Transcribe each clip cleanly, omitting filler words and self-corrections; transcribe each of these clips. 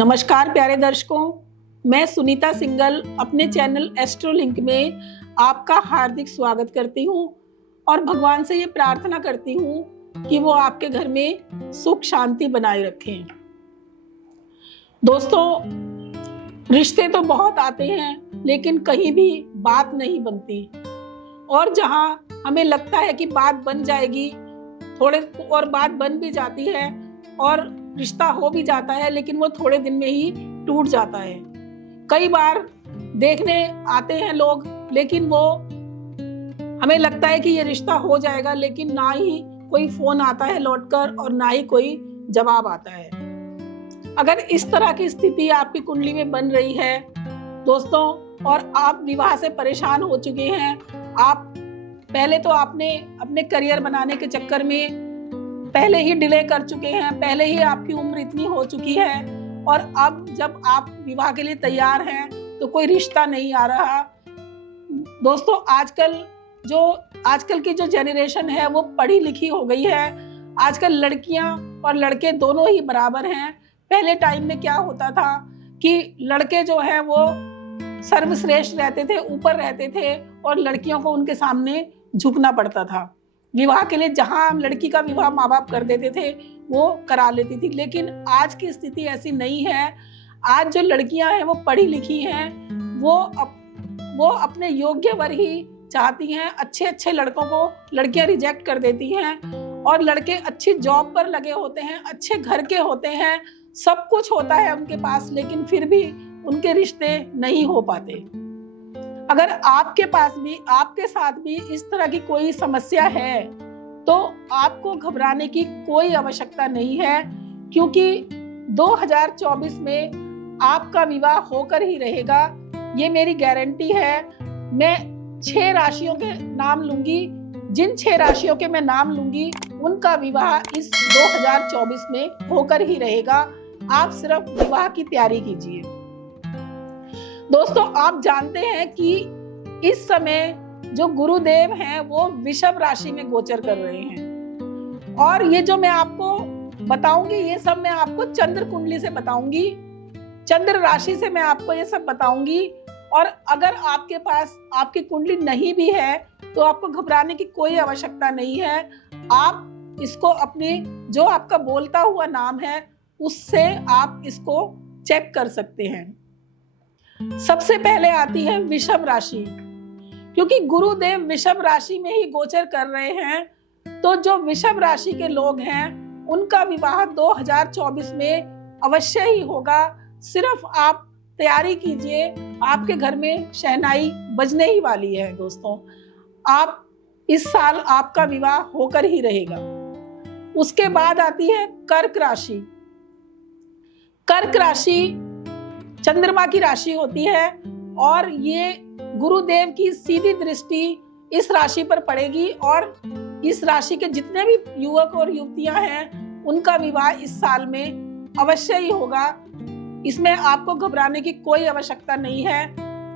नमस्कार प्यारे दर्शकों, मैं सुनीता सिंगल अपने चैनल एस्ट्रोलिंक में आपका हार्दिक स्वागत करती हूँ और भगवान से ये प्रार्थना करती हूँ कि वो आपके घर में सुख शांति बनाए रखें। दोस्तों, रिश्ते तो बहुत आते हैं लेकिन कहीं भी बात नहीं बनती, और जहाँ हमें लगता है कि बात बन जाएगी, थोड़े और बात बन भी जाती है और रिश्ता हो भी जाता है, लेकिन वो थोड़े दिन में ही टूट जाता है। कई बार देखने आते हैं लोग, लेकिन वो हमें लगता है कि ये रिश्ता हो जाएगा, लेकिन ना ही कोई फोन आता है लौटकर और ना ही कोई जवाब आता है। अगर इस तरह की स्थिति आपकी कुंडली में बन रही है दोस्तों, और आप विवाह से परेशान हो चुके हैं, आप पहले तो आपने अपने करियर बनाने के चक्कर में पहले ही डिले कर चुके हैं, पहले ही आपकी उम्र इतनी हो चुकी है और अब जब आप विवाह के लिए तैयार हैं तो कोई रिश्ता नहीं आ रहा। दोस्तों, आजकल की जो जनरेशन है वो पढ़ी लिखी हो गई है। आजकल लड़कियां और लड़के दोनों ही बराबर हैं। पहले टाइम में क्या होता था कि लड़के जो है वो सर्वश्रेष्ठ रहते थे, ऊपर रहते थे, और लड़कियों को उनके सामने झुकना पड़ता था। विवाह के लिए जहां लड़की का विवाह माँ बाप कर देते थे वो करा लेती थी, लेकिन आज की स्थिति ऐसी नहीं है। आज जो लड़कियां हैं वो पढ़ी लिखी हैं, वो अपने योग्य वर ही चाहती हैं। अच्छे लड़कों को लड़कियां रिजेक्ट कर देती हैं और लड़के अच्छी जॉब पर लगे होते हैं, अच्छे घर के होते हैं, सब कुछ होता है उनके पास, लेकिन फिर भी उनके रिश्ते नहीं हो पाते। अगर आपके पास भी, आपके साथ भी इस तरह की कोई समस्या है तो आपको घबराने की कोई आवश्यकता नहीं है, क्योंकि 2024 में आपका विवाह होकर ही रहेगा, ये मेरी गारंटी है। मैं 6 राशियों के नाम लूंगी, जिन 6 राशियों के मैं नाम लूंगी उनका विवाह इस 2024 में होकर ही रहेगा। आप सिर्फ विवाह की तैयारी कीजिए। दोस्तों, आप जानते हैं कि इस समय जो गुरुदेव हैं वो वृषभ राशि में गोचर कर रहे हैं, और ये जो मैं आपको बताऊंगी ये सब मैं आपको चंद्र कुंडली से बताऊंगी, चंद्र राशि से मैं आपको ये सब बताऊंगी। और अगर आपके पास आपकी कुंडली नहीं भी है तो आपको घबराने की कोई आवश्यकता नहीं है। आप इसको अपने जो आपका बोलता हुआ नाम है उससे आप इसको चेक कर सकते हैं। सबसे पहले आती है वृषभ राशि, क्योंकि गुरुदेव वृषभ राशि में ही गोचर कर रहे हैं, तो जो वृषभ राशि के लोग हैं उनका विवाह 2024 में अवश्य ही होगा। सिर्फ आप तैयारी कीजिए, आपके घर में शहनाई बजने ही वाली है। दोस्तों, आप इस साल आपका विवाह होकर ही रहेगा। उसके बाद आती है कर्क राशि। कर्क राशि चंद्रमा की राशि होती है और ये गुरुदेव की सीधी दृष्टि इस राशि पर पड़ेगी, और इस राशि के जितने भी युवक और युवतियां हैं उनका विवाह इस साल में अवश्य ही होगा। इसमें आपको घबराने की कोई आवश्यकता नहीं है,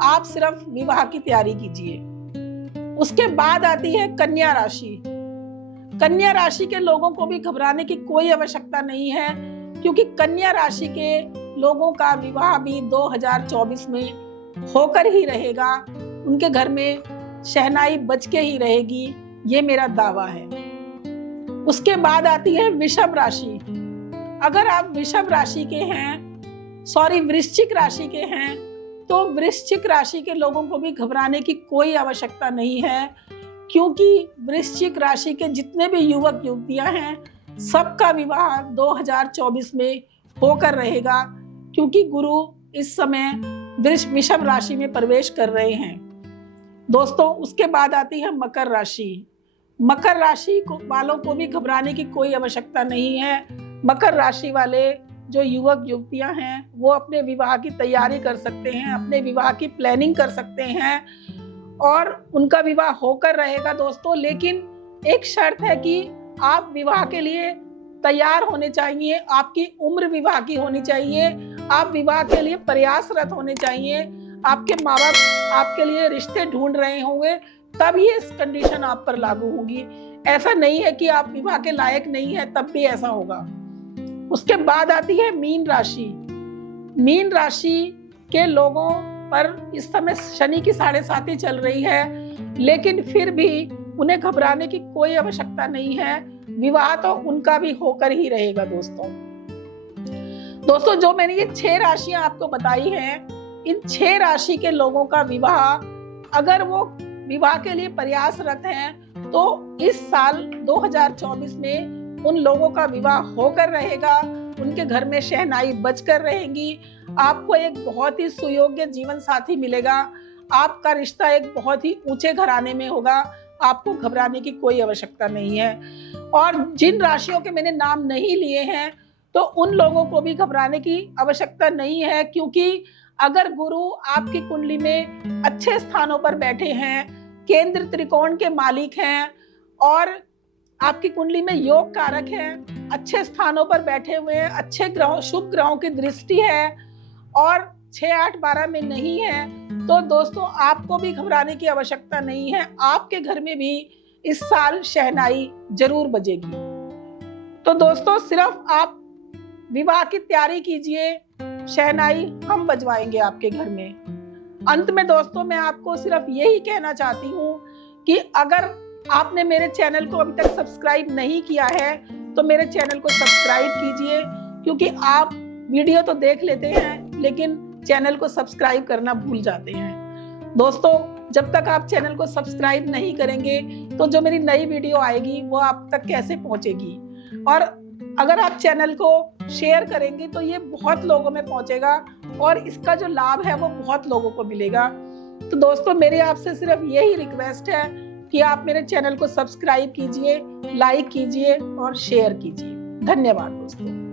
आप सिर्फ विवाह की तैयारी कीजिए। उसके बाद आती है कन्या राशि। कन्या राशि के लोगों को भी घबराने की कोई आवश्यकता नहीं है, क्योंकि कन्या राशि के लोगों का विवाह भी 2024 में होकर ही रहेगा। उनके घर में शहनाई बज के ही रहेगी, ये मेरा दावा है। उसके बाद आती है वृषभ राशि। अगर आप वृषभ राशि के हैं, वृश्चिक राशि के हैं, तो वृश्चिक राशि के लोगों को भी घबराने की कोई आवश्यकता नहीं है, क्योंकि वृश्चिक राशि के जितने भी युवक युवतियां हैं सबका विवाह 2024 में होकर रहेगा, क्योंकि गुरु इस समय वृषभ राशि में प्रवेश कर रहे हैं। दोस्तों, उसके बाद आती है मकर राशि। मकर राशि वालों को भी घबराने की कोई आवश्यकता नहीं है। मकर राशि वाले जो युवक युवतियां हैं वो अपने विवाह की तैयारी कर सकते हैं, अपने विवाह की प्लानिंग कर सकते हैं और उनका विवाह होकर रहेगा। दोस्तों, लेकिन एक शर्त है कि आप विवाह के लिए तैयार होने चाहिए, आपकी उम्र विवाह की होनी चाहिए, आप विवाह के लिए प्रयासरत होने चाहिए, आपके माँ बाप आपके लिए रिश्ते ढूंढ रहे होंगे, तब ये कंडीशन आप पर लागू होगी। ऐसा नहीं है कि आप विवाह के लायक नहीं है तब भी ऐसा होगा। उसके बाद आती है मीन राशि। मीन राशि के लोगों पर इस समय शनि की 7.5 चल रही है, लेकिन फिर भी उन्हें घबराने की कोई आवश्यकता नहीं है। विवाह तो उनका भी होकर ही रहेगा। दोस्तों जो मैंने ये 6 राशियां आपको बताई हैं, इन 6 राशि के लोगों का विवाह, अगर वो विवाह के लिए प्रयासरत हैं तो इस साल 2024 में उन लोगों का विवाह होकर रहेगा। उनके घर में शहनाई बजकर रहेंगी। आपको एक बहुत ही सुयोग्य जीवन साथी मिलेगा। आपका रिश्ता एक बहुत ही ऊंचे घराने में होगा। आपको घबराने की कोई आवश्यकता नहीं है। और जिन राशियों के मैंने नाम नहीं लिए हैं तो उन लोगों को भी घबराने की आवश्यकता नहीं है, क्योंकि अगर गुरु आपकी कुंडली में अच्छे स्थानों पर बैठे हैं, केंद्र त्रिकोण के मालिक हैं और आपकी कुंडली में योग कारक हैं, अच्छे स्थानों पर बैठे हुए हैं, अच्छे ग्रहों, शुभ ग्रहों की दृष्टि है और 6, 8, 12 में नहीं है, तो दोस्तों आपको भी घबराने की आवश्यकता नहीं है। आपके घर में भी इस साल शहनाई जरूर बजेगी। तो दोस्तों सिर्फ आप विवाह की तैयारी कीजिए, शहनाई हम बजवाएंगे आपके घर में। अंत में दोस्तों मैं आपको सिर्फ यही कहना चाहती हूँ कि अगर आपने मेरे चैनल को अभी तक सब्सक्राइब नहीं किया है तो मेरे चैनल को सब्सक्राइब कीजिए, क्योंकि आप वीडियो तो देख लेते हैं लेकिन चैनल को सब्सक्राइब करना भूल जाते हैं। दोस्तों जब तक आप चैनल को सब्सक्राइब नहीं करेंगे तो जो मेरी नई वीडियो आएगी वो आप तक कैसे पहुंचेगी, और अगर आप चैनल को शेयर करेंगे तो ये बहुत लोगों में पहुंचेगा और इसका जो लाभ है वो बहुत लोगों को मिलेगा। तो दोस्तों मेरी आपसे सिर्फ यही रिक्वेस्ट है कि आप मेरे चैनल को सब्सक्राइब कीजिए, लाइक कीजिए और शेयर कीजिए। धन्यवाद दोस्तों।